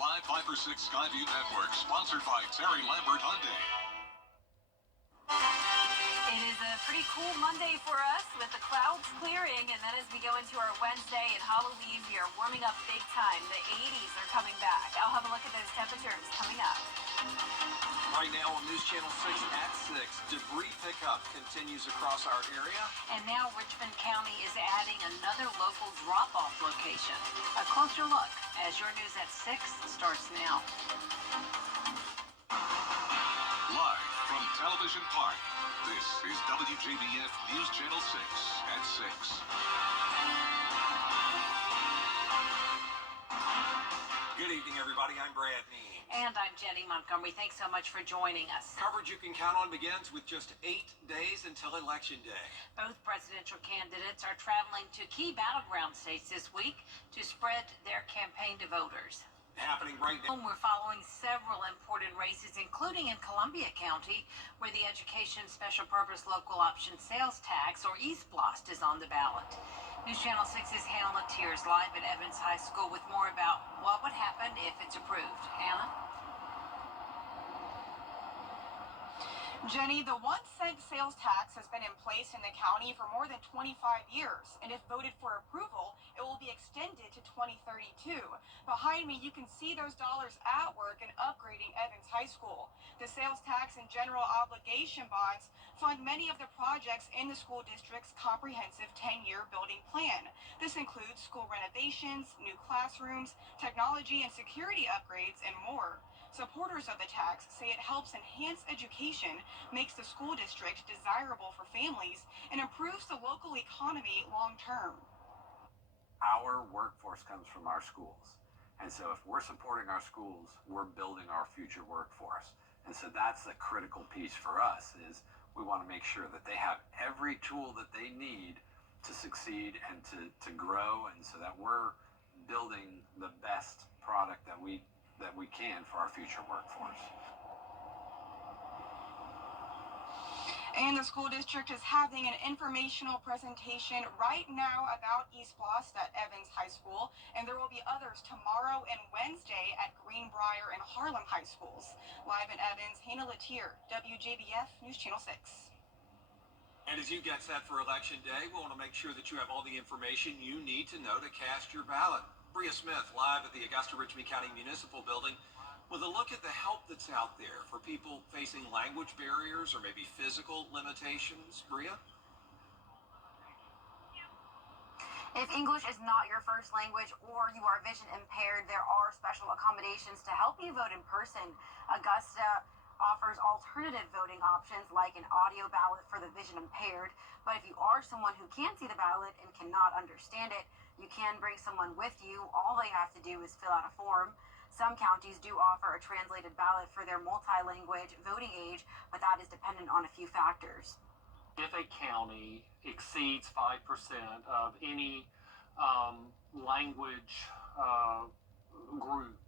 Live 5 for 6 Skyview Network, sponsored by Terry Lambert Hyundai. It is a pretty cool Monday for us with the clouds clearing, and then as we go into our Wednesday and Halloween, we are warming up big time. The 80s are coming back. I'll have a look at those temperatures coming up. Right now on News Channel 6 at 6, debris pickup continues across our area. And now Richmond County is adding another local drop-off location. A closer look as your News at 6 starts now. Live from Television Park, this is WJBF News Channel 6 at 6. Good evening, everybody. I'm Brad Means. And I'm Jenny Montgomery. Thanks so much for joining us. Coverage you can count on begins with just 8 days until Election Day. Both presidential candidates are traveling to key battleground states this week to spread their campaign to voters. Happening right now. We're following several important races, including in Columbia County, where the Education Special Purpose Local Option Sales Tax, or ESPLOST, is on the ballot. News Channel 6's Hannah Latier is live at Evans High School with more about what would happen if it's approved. Hannah? Jenny, the 1-cent sales tax has been in place in the county for more than 25 years, and if voted for approval, it will be extended to 2032. Behind me, you can see those dollars at work in upgrading Evans High School. The sales tax and general obligation bonds fund many of the projects in the school district's comprehensive 10-year building plan. This includes school renovations, new classrooms, technology and security upgrades, and more. Supporters of the tax say it helps enhance education, makes the school district desirable for families, and improves the local economy long term. Our workforce comes from our schools. And so if we're supporting our schools, we're building our future workforce. And so that's a critical piece for us, is we want to make sure that they have every tool that they need to succeed and to grow, and so that we're building the best product that we can for our future workforce. And the school district is having an informational presentation right now about ESPLOST at Evans High School, and there will be others tomorrow and Wednesday at Greenbrier and Harlem High Schools. Live in Evans, Hannah Latier, WJBF News Channel 6. And as you get set for Election Day, we want to make sure that you have all the information you need to know to cast your ballot. Bria Smith, live at the Augusta-Richmond County Municipal Building, with a look at the help that's out there for people facing language barriers or maybe physical limitations. Bria? If English is not your first language or you are vision impaired, there are special accommodations to help you vote in person. Augusta offers alternative voting options like an audio ballot for the vision impaired. But if you are someone who can't see the ballot and cannot understand it, you can bring someone with you. All they have to do is fill out a form. Some counties do offer a translated ballot for their multi-language voting age, but that is dependent on a few factors. If a county exceeds 5% of any language group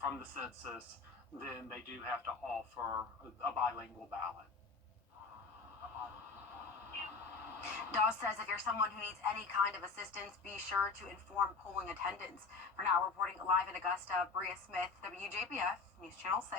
from the census, then they do have to offer a bilingual ballot. Dawes says if you're someone who needs any kind of assistance, be sure to inform polling attendants. For now, reporting live in Augusta, Bria Smith, WJBF News Channel 6.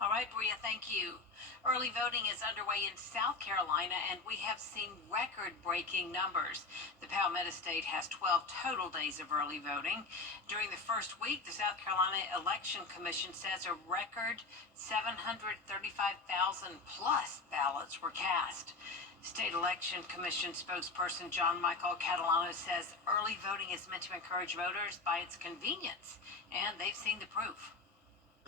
All right, Bria, thank you. Early voting is underway in South Carolina, and we have seen record-breaking numbers. The Palmetto State has 12 total days of early voting. During the first week, the South Carolina Election Commission says a record 735,000-plus ballots were cast. State Election Commission spokesperson John Michael Catalano says early voting is meant to encourage voters by its convenience, and they've seen the proof.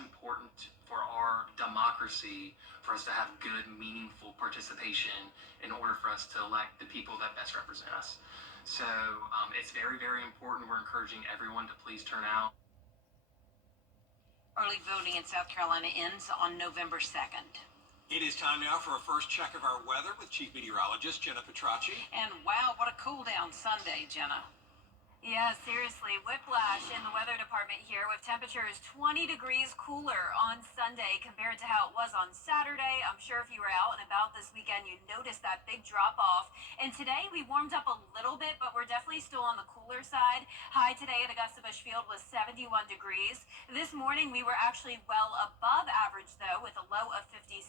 Important for our democracy for us to have good, meaningful participation in order for us to elect the people that best represent us. So it's very, very important. We're encouraging everyone to please turn out. Early voting in South Carolina ends on November 2nd. It is time now for a first check of our weather with Chief Meteorologist Jenna Petracci. And wow, what a cool down Sunday, Jenna. Yeah, seriously, whiplash in the weather department here with temperature is 20 degrees cooler on Sunday compared to how it was on Saturday. I'm sure if you were out and about this weekend, you noticed that big drop off. And today we warmed up a little bit, but we're definitely still on the cooler side. High today at Augusta Busch Field was 71 degrees. This morning we were actually well above average though, with a low of 57.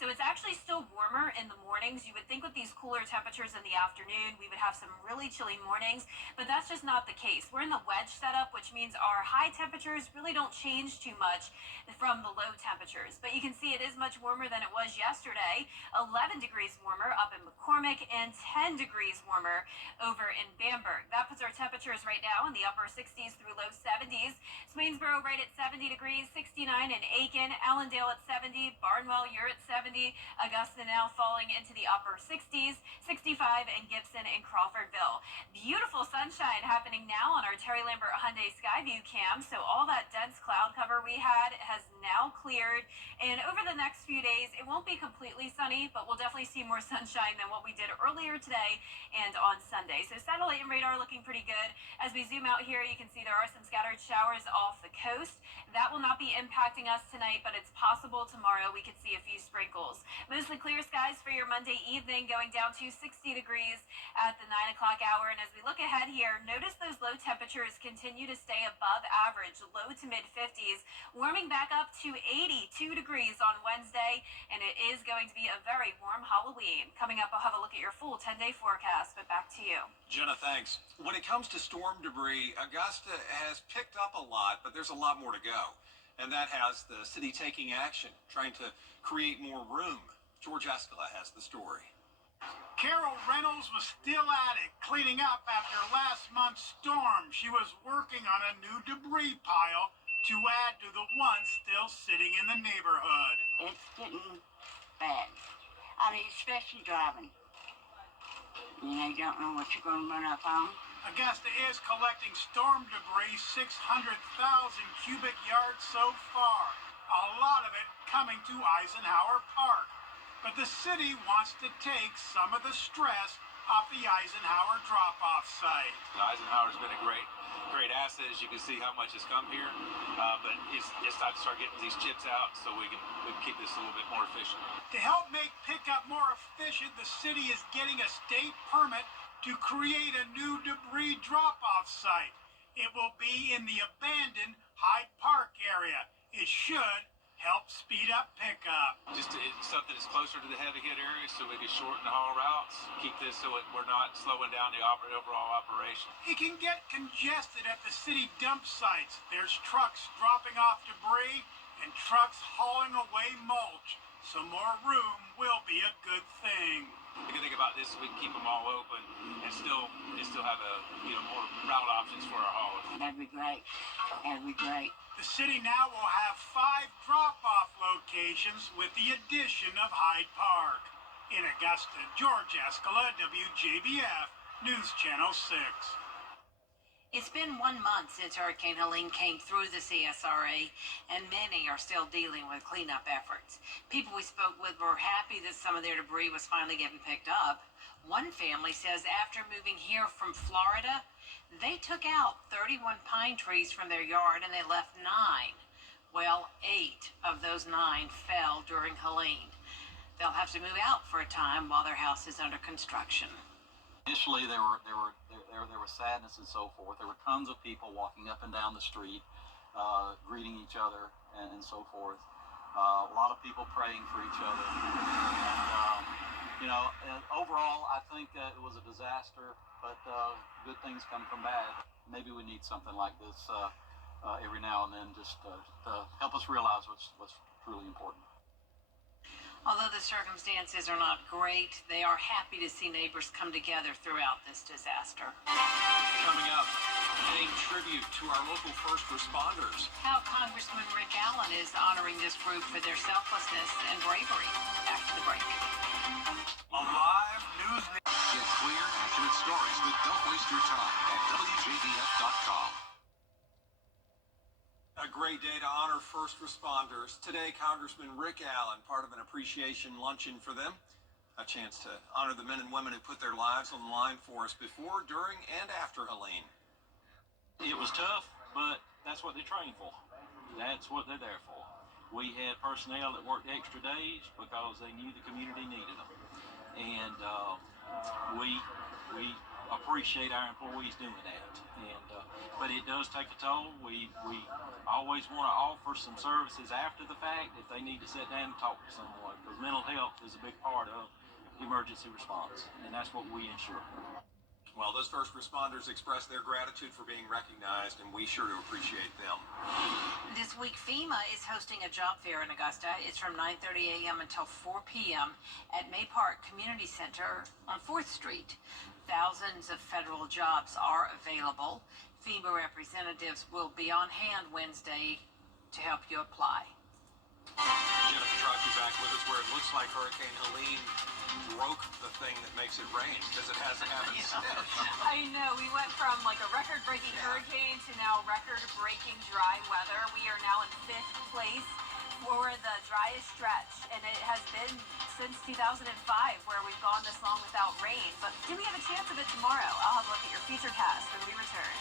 So it's actually still warmer in the mornings. You would think with these cooler temperatures in the afternoon, we would have some really chilly mornings, but that's just not the case. We're in the wedge setup, which means our high temperatures really don't change too much from the low temperatures. But you can see it is much warmer than it was yesterday. 11 degrees warmer up in McCormick and 10 degrees warmer over in Bamberg. That puts our temperatures right now in the upper 60s through low 70s. Swainsboro right at 70 degrees, 69 in Aiken, Allendale at 70, Barnwell, you're at 70, Augusta now falling into the upper 60s, 65 in Gibson and Crawfordville. Beautiful sunshine happening now on our Terry Lambert Hyundai Skyview cam. So all that dense cloud cover we had has now cleared. And over the next few days, it won't be completely sunny, but we'll definitely see more sunshine than what we did earlier today and on Sunday. So satellite and radar looking pretty good. As we zoom out here, you can see there are some scattered showers off the coast. That will not be impacting us tonight, but it's possible tomorrow we could see a few sprinkles. Mostly clear skies for your Monday evening, going down to 60 degrees at the 9 o'clock hour. And as we look ahead here, notice those low temperatures continue to stay above average, low to mid 50s, warming back up to 82 degrees on Wednesday, and it is going to be a very warm Halloween. Coming up, I'll have a look at your full 10-day forecast, but back to you. Jenna, thanks. When it comes to storm debris, Augusta has picked up a lot, but there's a lot more to go. And that has the city taking action, trying to create more room. George Escala has the story. Carol Reynolds was still at it, cleaning up after last month's storm. She was working on a new debris pile to add to the one still sitting in the neighborhood. It's getting bad. I mean, especially driving. You know, you don't know what you're going to run up on. Augusta is collecting storm debris, 600,000 cubic yards so far. A lot of it coming to Eisenhower Park. But the city wants to take some of the stress off the Eisenhower drop-off site. Eisenhower's been a great asset. As you can see how much has come here. But it's time to start getting these chips out so we can keep this a little bit more efficient. To help make pickup more efficient, the city is getting a state permit to create a new debris drop-off site. It will be in the abandoned Hyde Park area. It should help speed up pickup. Just it's something that's closer to the heavy hit area so we can shorten the haul routes, keep this so we're not slowing down the overall operation. It can get congested at the city dump sites. There's trucks dropping off debris and trucks hauling away mulch. So more room will be a good thing. The good thing about this is we can keep them all open and still have more route options for our haulers. That'd be great. That'd be great. The city now will have 5 drop-off locations with the addition of Hyde Park. In Augusta, George Escala, WJBF, News Channel 6. It's been 1 month since Hurricane Helene came through the CSRA, and many are still dealing with cleanup efforts. People we spoke with were happy that some of their debris was finally getting picked up. One family says after moving here from Florida, they took out 31 pine trees from their yard and they left 9. Well, 8 of those 9 fell during Helene. They'll have to move out for a time while their house is under construction. Initially, there was sadness and so forth. There were tons of people walking up and down the street, greeting each other and so forth. A lot of people praying for each other. And, overall, I think it was a disaster, but good things come from bad. Maybe we need something like this every now and then just to help us realize what's truly important. Although the circumstances are not great, they are happy to see neighbors come together throughout this disaster. Coming up, paying tribute to our local first responders. How Congressman Rick Allen is honoring this group for their selflessness and bravery. After the break. A live news. Get clear, accurate stories that don't waste your time at WJBF.com. A great day to honor first responders. Today, Congressman Rick Allen, part of an appreciation luncheon for them. A chance to honor the men and women who put their lives on the line for us before, during, and after Helene. It was tough, but that's what they train for. That's what they're there for. We had personnel that worked extra days because they knew the community needed them. And we appreciate our employees doing that. And but it does take a toll. We always want to offer some services after the fact if they need to sit down and talk to someone, because mental health is a big part of emergency response, and that's what we ensure. Well, those first responders express their gratitude for being recognized, and we sure do appreciate them. This week, FEMA is hosting a job fair in Augusta. It's from 9:30 a.m. until 4 p.m. at May Park Community Center on 4th Street. Thousands of federal jobs are available. FEMA representatives will be on hand Wednesday to help you apply. Jennifer Trotty back with us where it looks like Hurricane Helene broke the thing that makes it rain, because it hasn't happened since. I know. We went from like a record-breaking hurricane to now record-breaking dry weather. We are now in 5th place for the driest stretch, and it has been since 2005 where we've gone this long without rain. But do we have a chance of it tomorrow? I'll have a look at your futurecast when we return.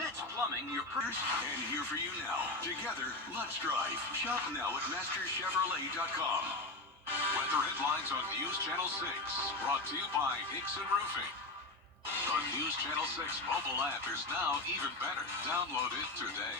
Next Plumbing, your purse. And here for you now. Together, let's drive. Shop now at masterchevrolet.com. Weather headlines on News Channel 6. Brought to you by Hickson Roofing. The News Channel 6 mobile app is now even better. Download it today.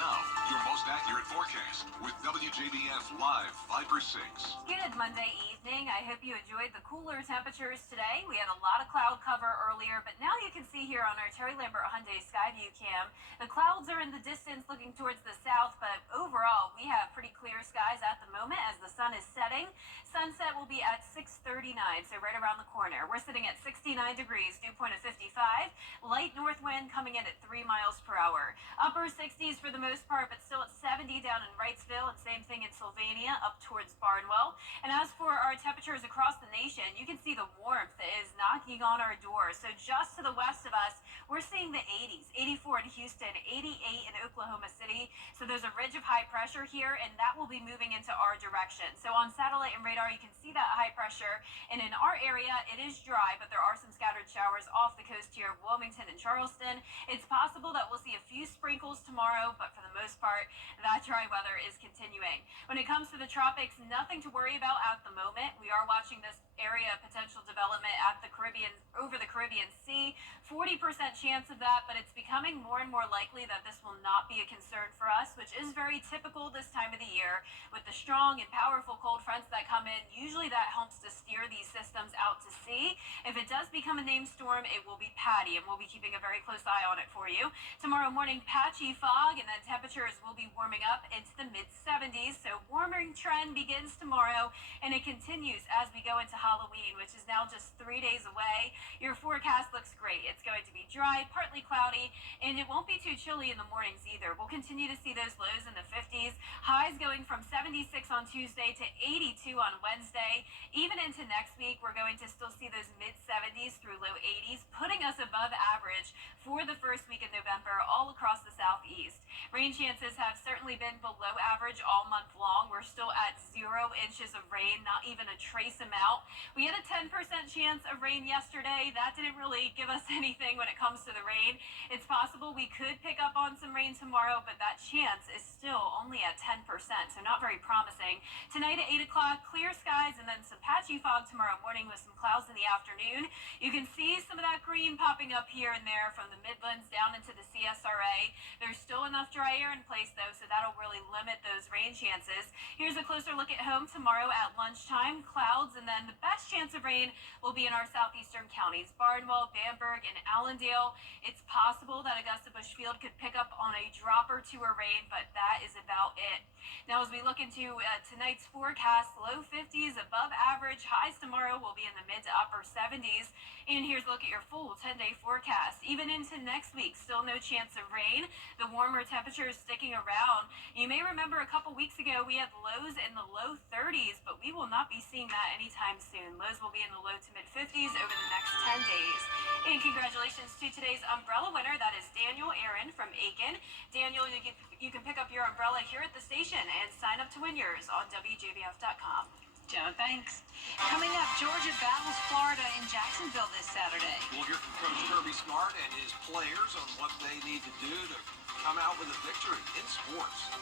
Now, your most accurate forecast with WJBF Live 5/6. Good Monday evening. I hope you enjoyed the cooler temperatures today. We had a lot of cloud cover earlier, but now you can see here on our Terry Lambert Hyundai Skyview cam, the clouds are in the distance looking towards the south, but overall we have pretty clear skies at the moment as the sun is setting. Sunset will be at 6:39, so right around the corner. We're sitting at 69 degrees, dew point of 55. Light north wind coming in at 3 miles per hour. Upper 60s for the most part, but still at 70 down in Wrightsville, and same thing in Sylvania up towards Barnwell. And as for our temperatures across the nation, you can see the warmth that is knocking on our door. So just to the west of us, we're seeing the 80s, 84 in Houston, 88 in Oklahoma City. So there's a ridge of high pressure here, and that will be moving into our direction. So on satellite and radar, you can see that high pressure. And in our area, it is dry, but there are some scattered showers off the coast here of Wilmington and Charleston. It's possible that we'll see a few sprinkles tomorrow, but for the most part, that dry weather is continuing. When it comes to the tropics, nothing to worry about at the moment. We are watching this area of potential development at the Caribbean, over the Caribbean Sea. 40% chance of that, but it's becoming more and more likely that this will not be a concern for us, which is very typical this time of the year. With the strong and powerful cold fronts that come in, usually that helps to steer these systems out to sea. If it does become a named storm, it will be Patty, and we'll be keeping a very close eye on it for you. Tomorrow morning, patchy fog, and then temperatures will be warming up into the mid-70s. So warming trend begins tomorrow, and it continues as we go into Halloween, which is now just 3 days away. Your forecast looks great. It's going to be dry, partly cloudy, and it won't be too chilly in the mornings either. We'll continue to see those lows in the 50s. Highs going from 76 on Tuesday to 82 on Wednesday. Even into next week, we're going to still see those mid-70s through low 80s, putting us above average for the first week of November all across the southeast. Rain chances have certainly been below average all month long. We're still at 0 inches of rain, not even a trace amount. We had a 10% chance of rain yesterday. That didn't really give us anything when it comes to the rain. It's possible we could pick up on some rain tomorrow, but that chance is still only at 10%, so not very promising. Tonight at 8 o'clock, clear skies and then some patchy fog tomorrow morning with some clouds in the afternoon. You can see some of that green popping up here and there from the Midlands down into the CSRA. There's still enough dry air in place though, so that'll really limit those rain chances. Here's a closer look at home tomorrow at lunchtime. Clouds, and then the best chance of rain will be in our southeastern counties, Barnwell, Bamberg, and Allendale. It's possible that Augusta Bushfield could pick up on a drop or two of rain, but that is about it. Now, as we look into tonight's forecast, low 50s, above average. Highs tomorrow will be in the mid to upper 70s. And here's a look at your full 10-day forecast. Even into next week, still no chance of rain. The warmer temperatures sticking around. You may remember a couple weeks ago we had lows in the low 30s, but we will not be seeing that anytime soon. Lows will be in the low to mid 50s over the next 10 days. And congratulations to today's umbrella winner. That is Daniel Aaron from Aiken. Daniel, you can pick up your umbrella here at the station and sign up to win yours on WJBF.com. John, thanks. Coming up, Georgia battles Florida in Jacksonville this Saturday. We'll hear from Coach Kirby Smart and his players on what they need to do to come out with a victory in sports.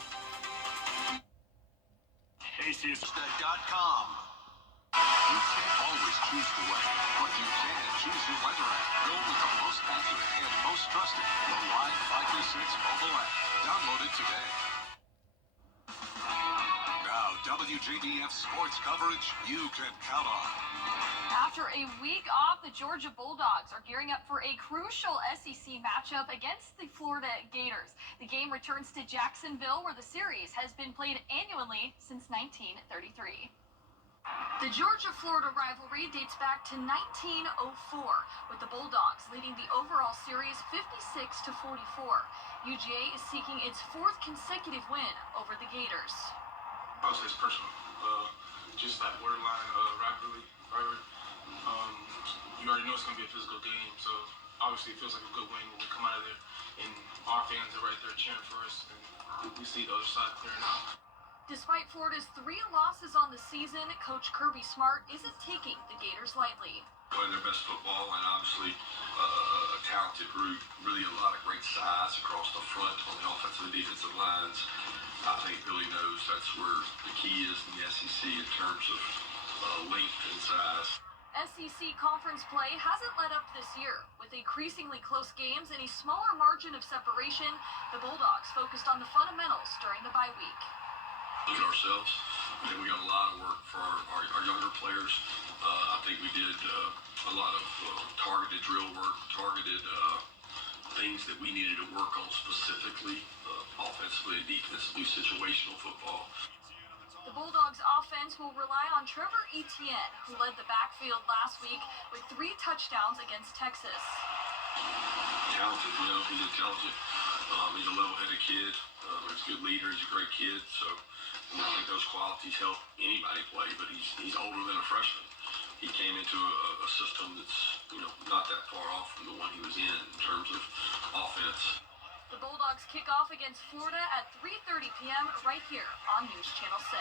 ACStud.com. You can't always choose the way, but you can choose your weather app. Go with the most accurate and most trusted, the Live 536 mobile app. Download it today. Now, WJBF sports coverage you can count on. After a week off, the Georgia Bulldogs are gearing up for a crucial SEC matchup against the Florida Gators. The game returns to Jacksonville, where the series has been played annually since 1933. The Georgia-Florida rivalry dates back to 1904, with the Bulldogs leading the overall series 56-44. UGA is seeking its fourth consecutive win over the Gators. I would say it's personal. Just that borderline rivalry. You already know it's going to be a physical game, so obviously it feels like a good win when we come out of there, and our fans are right there cheering for us, and we see the other side clearing out. Despite Florida's 3 losses on the season, Coach Kirby Smart isn't taking the Gators lightly. Playing their best football, and obviously a talented group, really a lot of great size across the front on the offensive and defensive lines. I think Billy knows that's where the key is in the SEC in terms of length and size. SEC conference play hasn't let up this year. With increasingly close games and a smaller margin of separation, the Bulldogs focused on the fundamentals during the bye week. Look at ourselves. I think we got a lot of work for our younger players. I think we did a lot of targeted drill work, targeted things that we needed to work on specifically, offensively and defensively, situational football. The Bulldogs offense will rely on Trevor Etienne, who led the backfield last week with 3 touchdowns against Texas. Talented, he's intelligent. He's a level-headed kid. He's a good leader. He's a great kid. So I think those qualities help anybody play, but he's older than a freshman. He came into a system that's, not that far off from the one he was in terms of offense. The Bulldogs kick off against Florida at 3:30 p.m. right here on News Channel 6.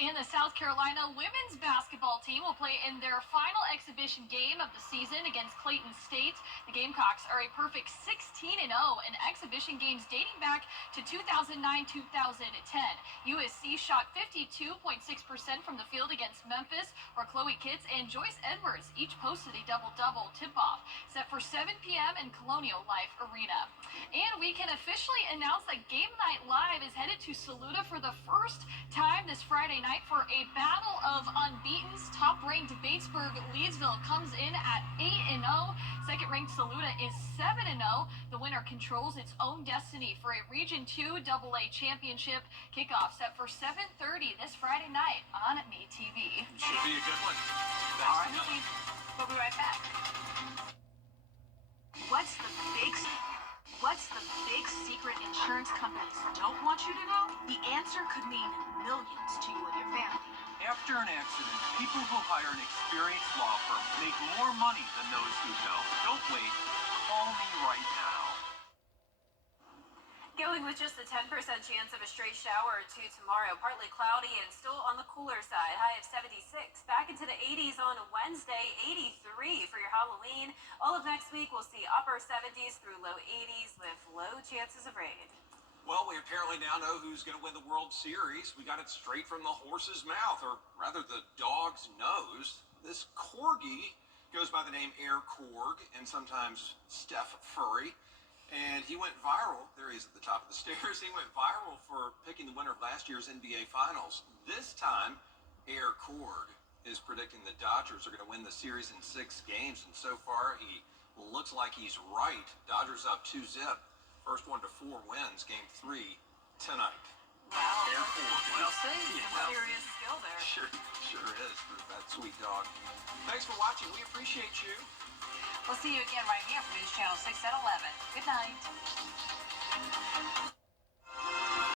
And the South Carolina women's basketball team will play in their final exhibition game of the season against Clayton State. The Gamecocks are a perfect 16-0 in exhibition games dating back to 2009-2010. USC shot 52.6% from the field against Memphis, where Chloe Kitts and Joyce Edwards each posted a double-double tip-off set for 7 p.m. in Colonial Life Arena. And we can officially announce that Game Night Live is headed to Saluda for the first time this Friday night for a battle of unbeatens. Top-ranked Batesburg-Leesville comes in at 8-0. Second-ranked Saluda is 7-0. The winner controls its own destiny for a Region 2 AA championship. Kickoff set for 7:30 this Friday night on MeTV. Should be a good one. Absolutely. We'll be right back. What's the big secret insurance companies don't want you to know? The answer could mean millions to you and your family. After an accident, people who hire an experienced law firm make more money than those who don't. Don't wait. Call me right now. Going with just a 10% chance of a stray shower or 2 tomorrow. Partly cloudy and still on the cooler side. High of 76. Back into the 80s on Wednesday. 83 for your Halloween. All of next week we'll see upper 70s through low 80s with low chances of rain. Well, we apparently now know who's going to win the World Series. We got it straight from the horse's mouth, or rather the dog's nose. This corgi goes by the name Air Korg, and sometimes Steph Furry. And he went viral. There he is at the top of the stairs. He went viral for picking the winner of last year's NBA Finals. This time, Air Korg is predicting the Dodgers are going to win the series in 6 games. And so far, he looks like he's right. Dodgers up 2-0. First 1-4 wins. Game 3 tonight. Wow. Air Korg. We'll see. Some serious skill there. Sure is for that sweet dog. Thanks for watching. We appreciate you. We'll see you again right here for News Channel 6 at 11. Good night.